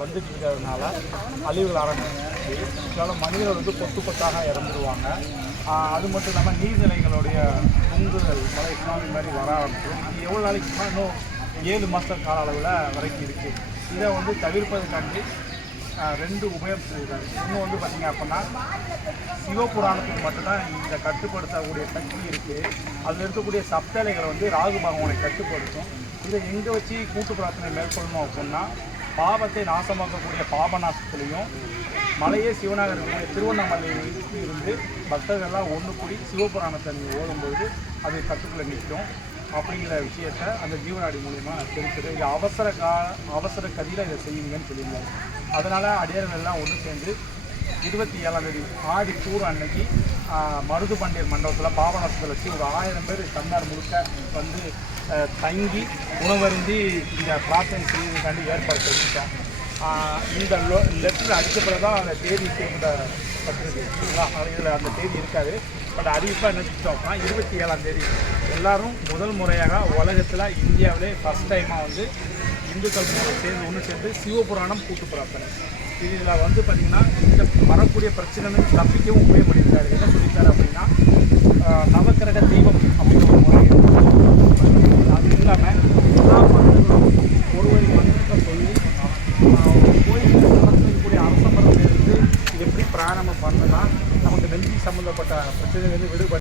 வந்துட்டு இருக்கிறதுனால அழிவுகள் ஆரம்பிச்சு இதனால் மனிதர்கள் வந்து கொத்து கொத்தாக இறந்துருவாங்க. அது மட்டும் இல்லாமல் நீர்நிலைகளுடைய பொங்குதல் மழை சுனாமி மாதிரி வர ஆரம்பிச்சிடும் இது எவ்வளோ நாளைக்கு இன்னும் ஏழு மாதம் கால அளவில் வரைக்கும் இருக்குது இதை வந்து தவிர்ப்பதற்காண்டி ரெண்டு உபயம் செய்கிறாங்க இன்னும் வந்து பார்த்தீங்க அப்படின்னா சிவபுராணத்துக்கு மட்டும்தான் இந்த கட்டுப்படுத்தக்கூடிய சக்தி இருக்குது அதில் இருக்கக்கூடிய சப்தலைகளை வந்து ராகு பகவானை கட்டுப்படுத்தும். இதை எங்கே வச்சு கூட்டு பிரார்த்தனை மேற்கொள்ளணும் அப்படின்னா பாவத்தை நாசமாக்கக்கூடிய பாபநாசத்துலேயும் மலையே சிவனாக இருக்கக்கூடிய திருவண்ணாமலையில் இருந்து பக்தர்கள்லாம் ஒன்று கூடி சிவபுராணத்தை நீங்கள் அது கற்றுக்குள்ளே நிற்கும் அப்படிங்கிற விஷயத்த அந்த ஜீவனாடி மூலிமா தெரிஞ்சுது. இது அவசர கா அவசர கதியில் இதை செய்யுங்கன்னு சொல்லியிருந்தாங்க அதனால் அடியார்கள் எல்லாம் ஒன்று சேர்ந்து இருபத்தி ஏழாம் தேதி ஆடி பூர் அன்னைக்கு மருது பண்டியர் மண்டபத்தில் பாபநாசத்தில் வச்சு ஒரு ஆயிரம் பேர் தமிழ்நாடு முழுக்க வந்து தங்கி உணவருந்தி இந்த பிரார்த்தனை செய்வதற்காண்டி ஏற்பாடு செஞ்சுட்டேன் இந்த லோ லெட்டர் அடித்த பிறகு தான் அந்த தேதி குறிப்பிடப்பட்டிருக்கு இதில் அந்த தேதி இருக்காது. பட் அறிவிப்பாக என்ன செஞ்சோம்னா இருபத்தி ஏழாம் தேதி எல்லாரும் முதல் முறையாக உலகத்தில் இந்தியாவிலே ஃபஸ்ட் டைமாக வந்து இந்துக்கள் மூணு சேர்ந்து ஒன்று சேர்ந்து சிவபுராணம் கூட்டு பிரார்த்தனை. இதில் வந்து பார்த்திங்கன்னா இந்த வரக்கூடிய பிரச்சனைகள் தப்பிக்கவும் உபயோகம் பண்ணியிருக்காரு என்ன சொல்லியிருக்காரு அப்படின்னா நவக்கிரக தெய்வம் அப்படிங்கிற ஒரு முறை அது இல்லாமல் எல்லா மனிதர்களும் ஒருவரை மந்திரத்தை சொல்லி ஆஹ், கோயிலில் நடக்கக்கூடிய அரச மரத்திலிருந்து எப்படி பிராணம் பண்ணலாம் நமக்கு நெஞ்சு சம்மந்தப்பட்ட பிரச்சனைகள் விடுபட்டு